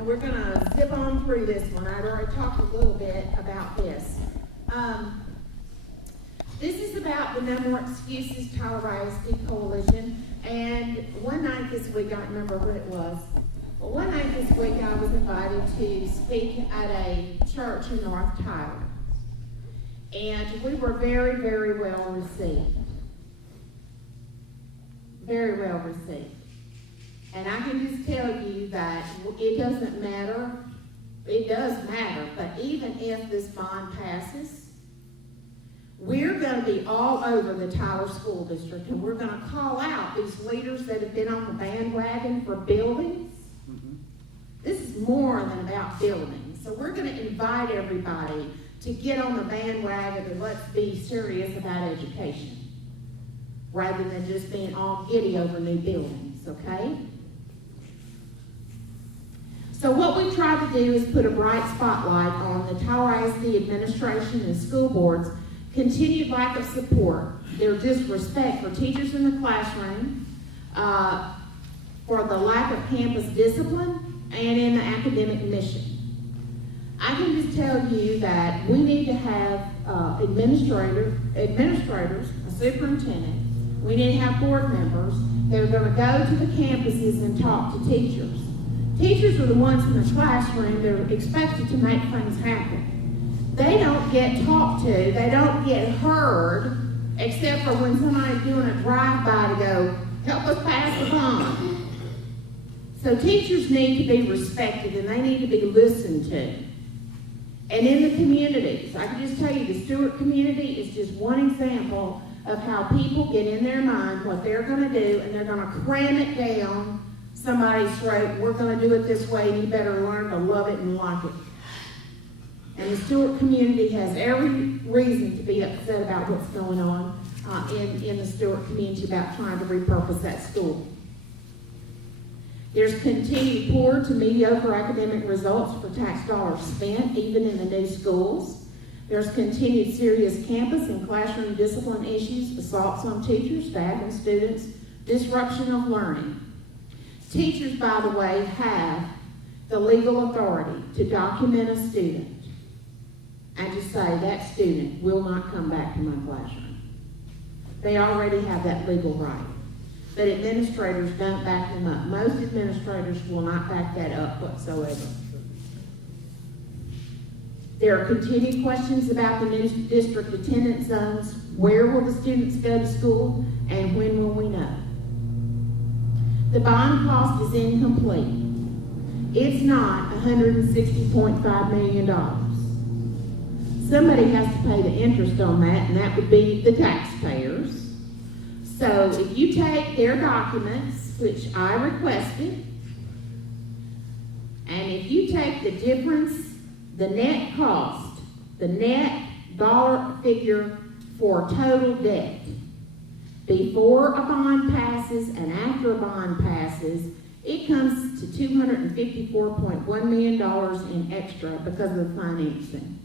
and we're going to zip on through this one. I've already talked a little bit about this. This is about the No More Excuses TISD Coalition. And one night this week, I don't remember what it was, but one night this week I was invited to speak at a church in North Tyler. And we were very, very well received. Very well received. And I can just tell you that it doesn't matter. It does matter, but even if this bond passes, we're going to be all over the Tyler School District, and we're going to call out these leaders that have been on the bandwagon for buildings. This is more than about buildings. So we're going to invite everybody to get on the bandwagon and let's be serious about education, rather than just being all giddy over new buildings, okay? So what we've tried to do is put a bright spotlight on the Tyler ISD administration and school boards' continued lack of support, their disrespect for teachers in the classroom, for the lack of campus discipline, and in the academic mission. I can just tell you that we need to have administrators, a superintendent. We need to have board members that are going to go to the campuses and talk to teachers. Teachers are the ones in the classroom. They're expected to make things happen. They don't get talked to. They don't get heard, except for when somebody's doing a drive-by to go, help us pass the bond. So teachers need to be respected, and they need to be listened to. And in the communities, I can just tell you, the Stewart community is just one example of how people get in their mind what they're going to do, and they're going to cram it down somebody's throat. We're going to do it this way, and you better learn to love it and like it. And the Stewart community has every reason to be upset about what's going on in the Stewart community about trying to repurpose that school. There's continued poor to mediocre academic results for tax dollars spent, even in the new schools. There's continued serious campus and classroom discipline issues, assaults on teachers, staff, and students, disruption of learning. Teachers, by the way, have the legal authority to document a student and to say that student will not come back to my classroom. They already have that legal right. But administrators don't back them up. Most administrators will not back that up whatsoever. There are continued questions about the new district attendance zones. Where will the students go to school, and when will we know? The bond cost is incomplete. It's not $160.5 million. Somebody has to pay the interest on that, and that would be the taxpayers. So if you take their documents, which I requested, and if you take the difference, the net cost, the net dollar figure for total debt, before a bond passes and after a bond passes, it comes to $254.1 million in extra because of the financing.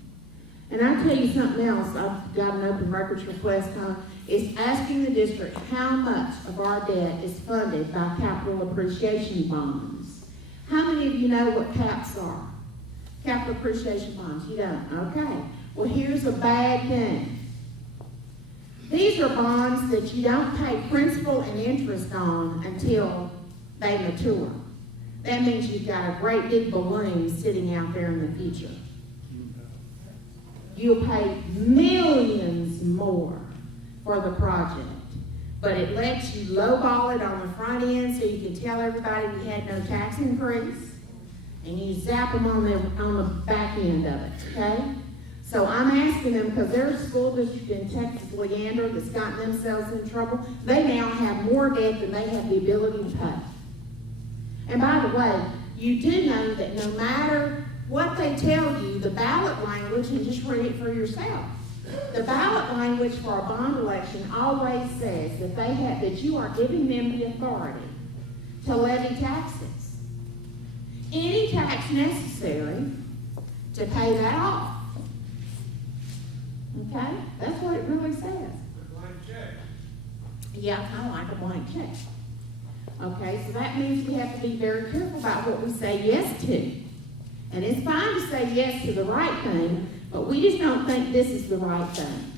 And I'll tell you something else. I've got an open records request on. Is asking the district how much of our debt is funded by capital appreciation bonds. How many of you know what CAPs are? Capital appreciation bonds. You don't? Okay. Well, here's a bad thing. These are bonds that you don't pay principal and interest on until they mature. That means you've got a great big balloon sitting out there in the future. You'll pay millions more for the project, but it lets you lowball it on the front end so you can tell everybody we had no tax increase, and you zap them on the back end of it, okay? So I'm asking them, because there's a school district in Texas, Leander, that's gotten themselves in trouble. They now have more debt than they have the ability to pay. And by the way, you do know that no matter what they tell you, the ballot language, and just read it for yourself. The ballot language for a bond election always says that you are giving them the authority to levy taxes. Any tax necessary to pay that off. Okay? That's what it really says. A blank check. Yeah, kind of like a blank check. Okay, so that means we have to be very careful about what we say yes to. And it's fine to say yes to the right thing, but we just don't think this is the right thing.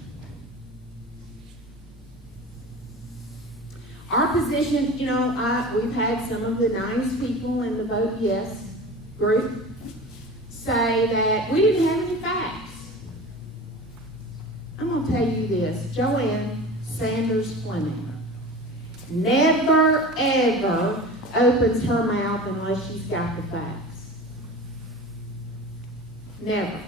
Our position, we've had some of the nice people in the vote yes group say that we didn't have any facts. I'm going to tell you this. JoAnn Sanders Fleming never, ever opens her mouth unless she's got the facts. Never.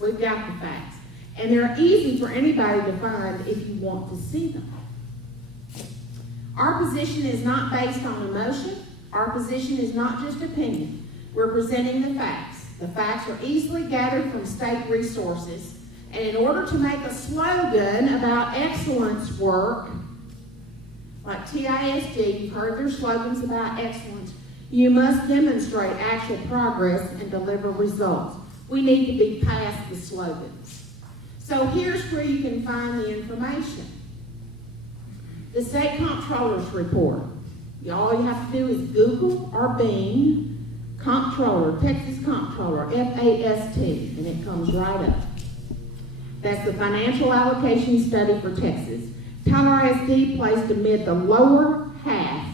We've got the facts. And they're easy for anybody to find if you want to see them. Our position is not based on emotion. Our position is not just opinion. We're presenting the facts. The facts are easily gathered from state resources. And in order to make a slogan about excellence work, like TISD, you've heard their slogans about excellence, you must demonstrate actual progress and deliver results. We need to be past the slogans. So here's where you can find the information. The State Comptroller's Report. All you have to do is Google or Bing Comptroller, Texas Comptroller, FAST, and it comes right up. That's the Financial Allocation Study for Texas. Tyler ISD placed amid the lower half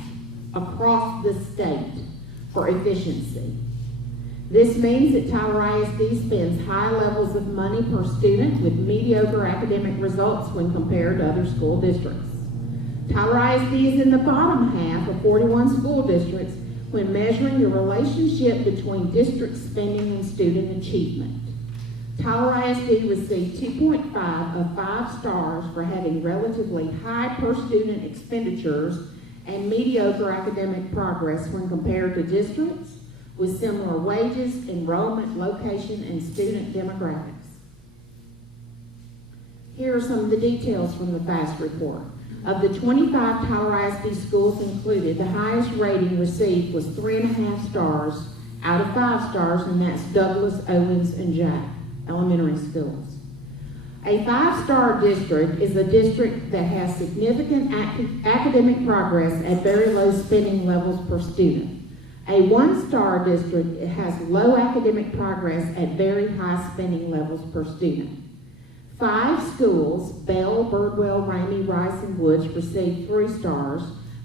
across the state for efficiency. This means that Tyler ISD spends high levels of money per student with mediocre academic results when compared to other school districts. Tyler ISD is in the bottom half of 41 school districts when measuring the relationship between district spending and student achievement. Tyler ISD received 2.5 of 5 stars for having relatively high per student expenditures and mediocre academic progress when compared to districts with similar wages, enrollment, location, and student demographics. Here are some of the details from the FAST report. Of the 25 Tyler ISD schools included, the highest rating received was 3.5 stars out of 5 stars, and that's Douglas, Owens, and Jack Elementary Schools. A 5-star district is a district that has significant academic progress at very low spending levels per student. A 1-star district has low academic progress at very high spending levels per student. 5 schools, Bell, Birdwell, Ramey, Rice, and Woods, received 3 stars.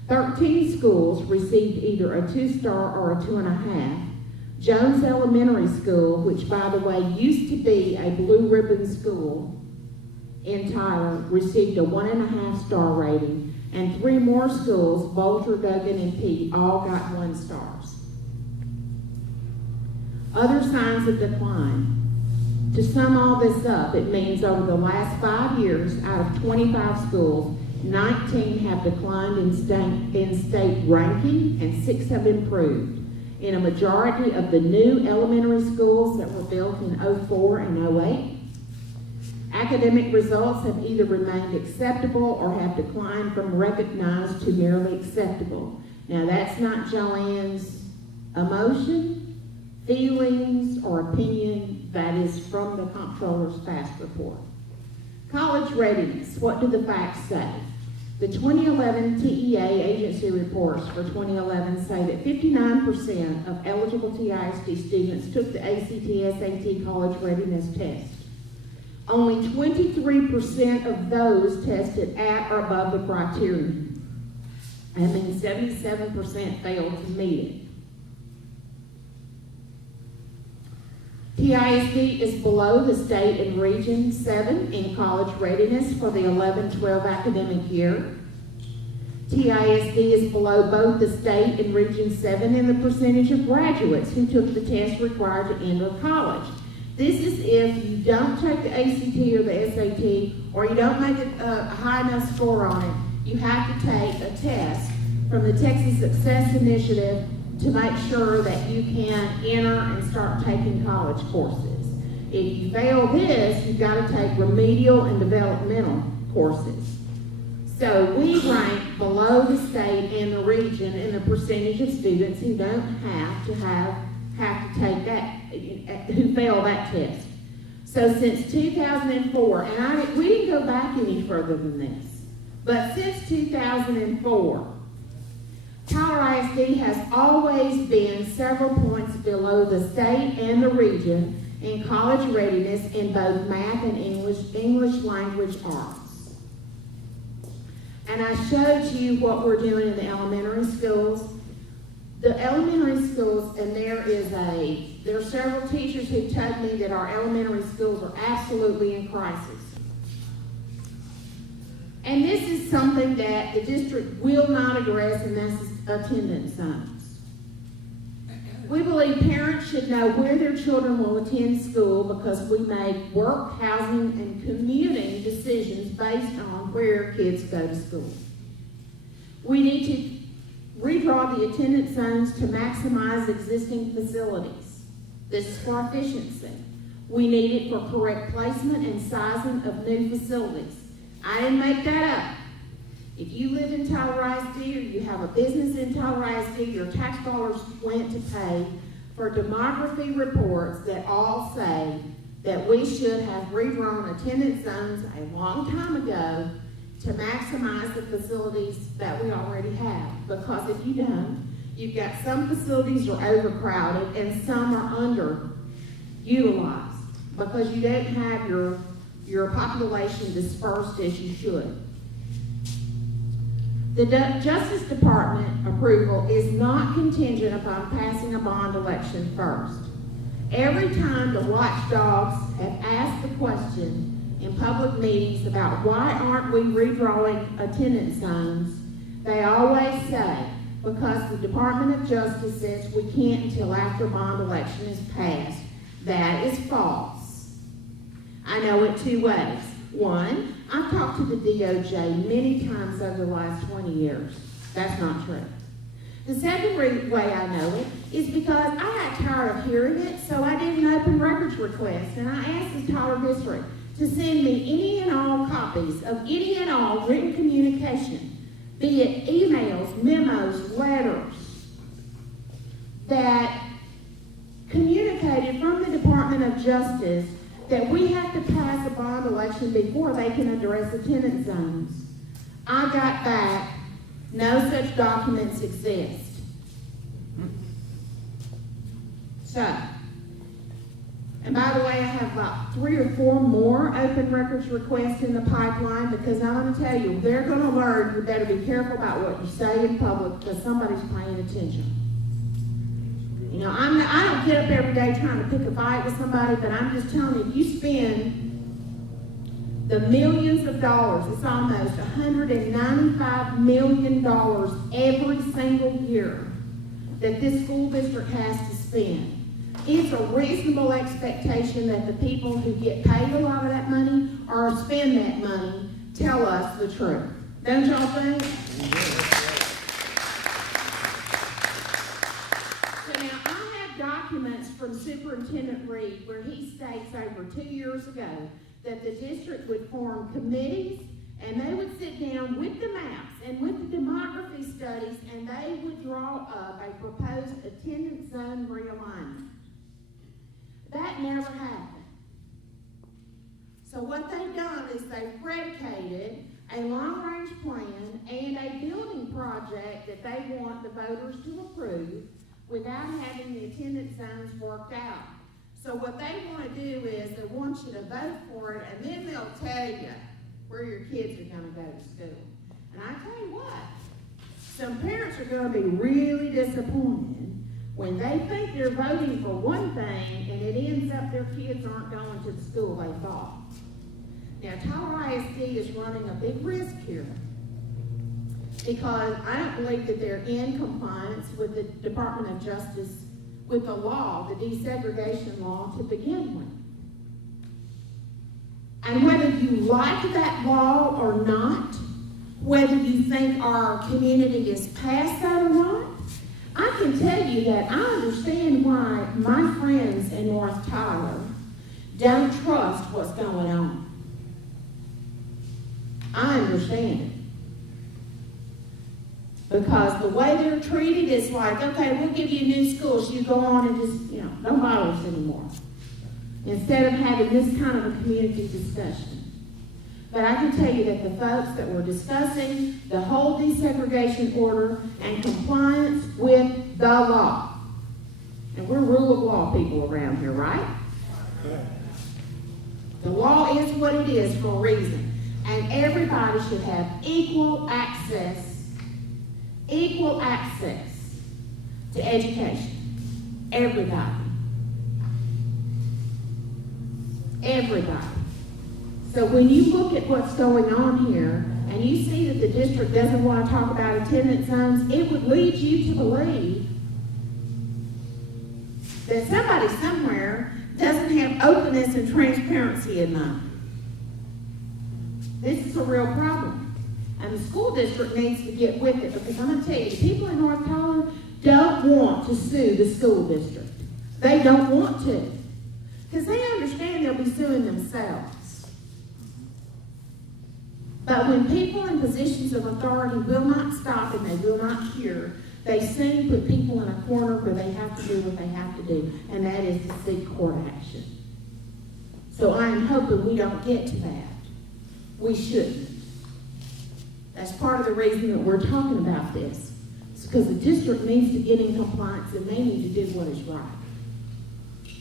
13 schools received either a 2-star or a 2.5. Jones Elementary School, which by the way used to be a blue ribbon school in Tyler, received a 1.5-star rating, and 3 more schools, Bolger, Duggan, and Peete, all got 1 stars. Other signs of decline. To sum all this up, it means over the last 5 years, out of 25 schools, 19 have declined in state ranking and 6 have improved. In a majority of the new elementary schools that were built in 04 and 08, academic results have either remained acceptable or have declined from recognized to merely acceptable. Now that's not JoAnn's emotion, feelings, or opinion. That is from the Comptroller's FAST report. College readiness. What do the facts say? The 2011 TEA agency reports for 2011 say that 59% of eligible TISD students took the ACT-SAT college readiness test. Only 23% of those tested at or above the criterion. That means 77% failed to meet it. TISD is below the state and region 7 in college readiness for the 11-12 academic year. TISD is below both the state and region 7 in the percentage of graduates who took the test required to enter college. This is if you don't take the ACT or the SAT, or you don't make a high enough score on it. You have to take a test from the Texas Success Initiative to make sure that you can enter and start taking college courses. If you fail this, you've got to take remedial and developmental courses. So we rank below the state and the region in the percentage of students who don't have to take that, who fail that test. So since 2004, and we didn't go back any further than this, but since 2004, Tyler ISD has always been several points below the state and the region in college readiness in both math and English language arts. And I showed you what we're doing in the elementary schools. The elementary schools, and there are several teachers who told me that our elementary schools are absolutely in crisis. And this is something that the district will not address, and that's attendance zones. We believe parents should know where their children will attend school because we make work, housing, and commuting decisions based on where kids go to school. We need to redraw the attendance zones to maximize existing facilities. This is for efficiency. We need it for correct placement and sizing of new facilities. I didn't make that up. If you live in Tyler ISD or you have a business in Tyler ISD, your tax dollars went to pay for demography reports that all say that we should have redrawn attendance zones a long time ago to maximize the facilities that we already have. Because if you don't, you've got some facilities are overcrowded and some are underutilized because you don't have your population dispersed as you should. The Justice Department approval is not contingent upon passing a bond election first. Every time the watchdogs have asked the question in public meetings about why aren't we redrawing attendance zones, they always say, because the Department of Justice says we can't until after bond election is passed. That is false. I know it two ways. One, I've talked to the DOJ many times over the last 20 years. That's not true. The second way I know it is because I got tired of hearing it, so I did an open records request, and I asked the Tyler District to send me any and all copies of any and all written communication, be it emails, memos, letters, that communicated from the Department of Justice that we have to pass a bond election before they can address attendance zones. I got back, no such documents exist. So, and by the way, I have about 3 or 4 more open records requests in the pipeline because I'm going to tell you, they're going to learn you better be careful about what you say in public because somebody's paying attention. You know, I don't get up every day trying to pick a fight with somebody, but I'm just telling you, if you spend the millions of dollars, it's almost $195 million every single year that this school district has to spend. It's a reasonable expectation that the people who get paid a lot of that money or spend that money tell us the truth. Don't y'all think? Documents from Superintendent Reed where he states over 2 years ago that the district would form committees and they would sit down with the maps and with the demography studies and they would draw up a proposed attendance zone realignment. That never happened. So what they've done is they've predicated a long-range plan and a building project that they want the voters to approve without having the attendance zones worked out. So what they want to do is they want you to vote for it, and then they'll tell you where your kids are going to go to school. And I tell you what, some parents are going to be really disappointed when they think they're voting for one thing, and it ends up their kids aren't going to the school they thought. Now, Tyler ISD is running a big risk here, because I don't believe that they're in compliance with the Department of Justice, with the law, the desegregation law to begin with. And whether you like that law or not, whether you think our community is past that or not, I can tell you that I understand why my friends in North Tyler don't trust what's going on. I understand it. Because the way they're treated is like, okay, we'll give you new schools. You go on and just, don't bother us anymore. Instead of having this kind of a community discussion. But I can tell you that the folks that were discussing the whole desegregation order and compliance with the law, and we're rule of law people around here, right? The law is what it is for a reason. And everybody should have equal access to education. Everybody. So when you look at what's going on here, and you see that the district doesn't want to talk about attendance zones, it would lead you to believe that somebody somewhere doesn't have openness and transparency in mind. This is a real problem. And the school district needs to get with it, because I'm going to tell you, the people in North Carolina don't want to sue the school district. They don't want to. Because they understand they'll be suing themselves. But when people in positions of authority will not stop and they will not hear, they soon put people in a corner where they have to do what they have to do, and that is to seek court action. So I am hoping we don't get to that. We shouldn't. That's part of the reason that we're talking about this. It's because the district needs to get in compliance and they need to do what is right.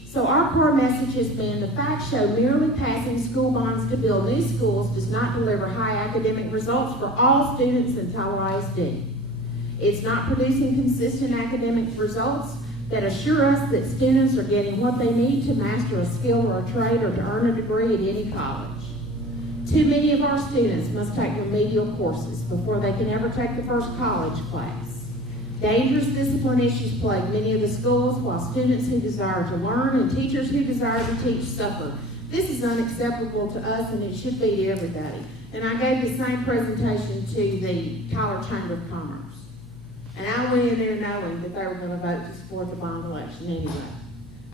So our core message has been, the facts show merely passing school bonds to build new schools does not deliver high academic results for all students in Tyler ISD. It's not producing consistent academic results that assure us that students are getting what they need to master a skill or a trade or to earn a degree at any college. Too many of our students must take remedial courses before they can ever take the first college class. Dangerous discipline issues plague many of the schools, while students who desire to learn and teachers who desire to teach suffer. This is unacceptable to us, and it should be to everybody. And I gave the same presentation to the Tyler Chamber of Commerce. And I went in there knowing that they were going to vote to support the bond election anyway.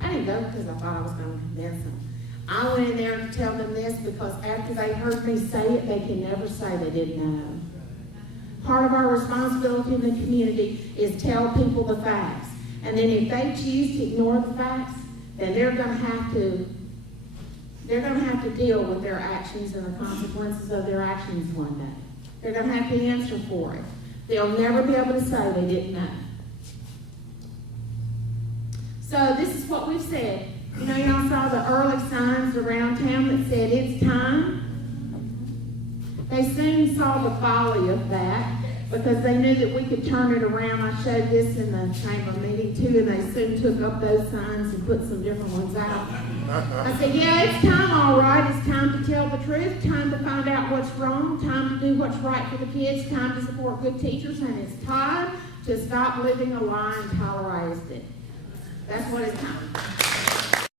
I didn't vote because I thought I was going to convince them. I went in there to tell them this because after they heard me say it, they can never say they didn't know. Part of our responsibility in the community is tell people the facts. And then if they choose to ignore the facts, then they're going to have to deal with their actions and the consequences of their actions one day. They're going to have to answer for it. They'll never be able to say they didn't know. So this is what we've said. You know, y'all saw the early signs around town that said it's time. They soon saw the folly of that because they knew that we could turn it around. I showed this in the chamber meeting too, and they soon took up those signs and put some different ones out. I said, yeah, it's time, all right. It's time to tell the truth, time to find out what's wrong, time to do what's right for the kids, time to support good teachers, and it's time to stop living a lie and tolerate it. That's what it's time.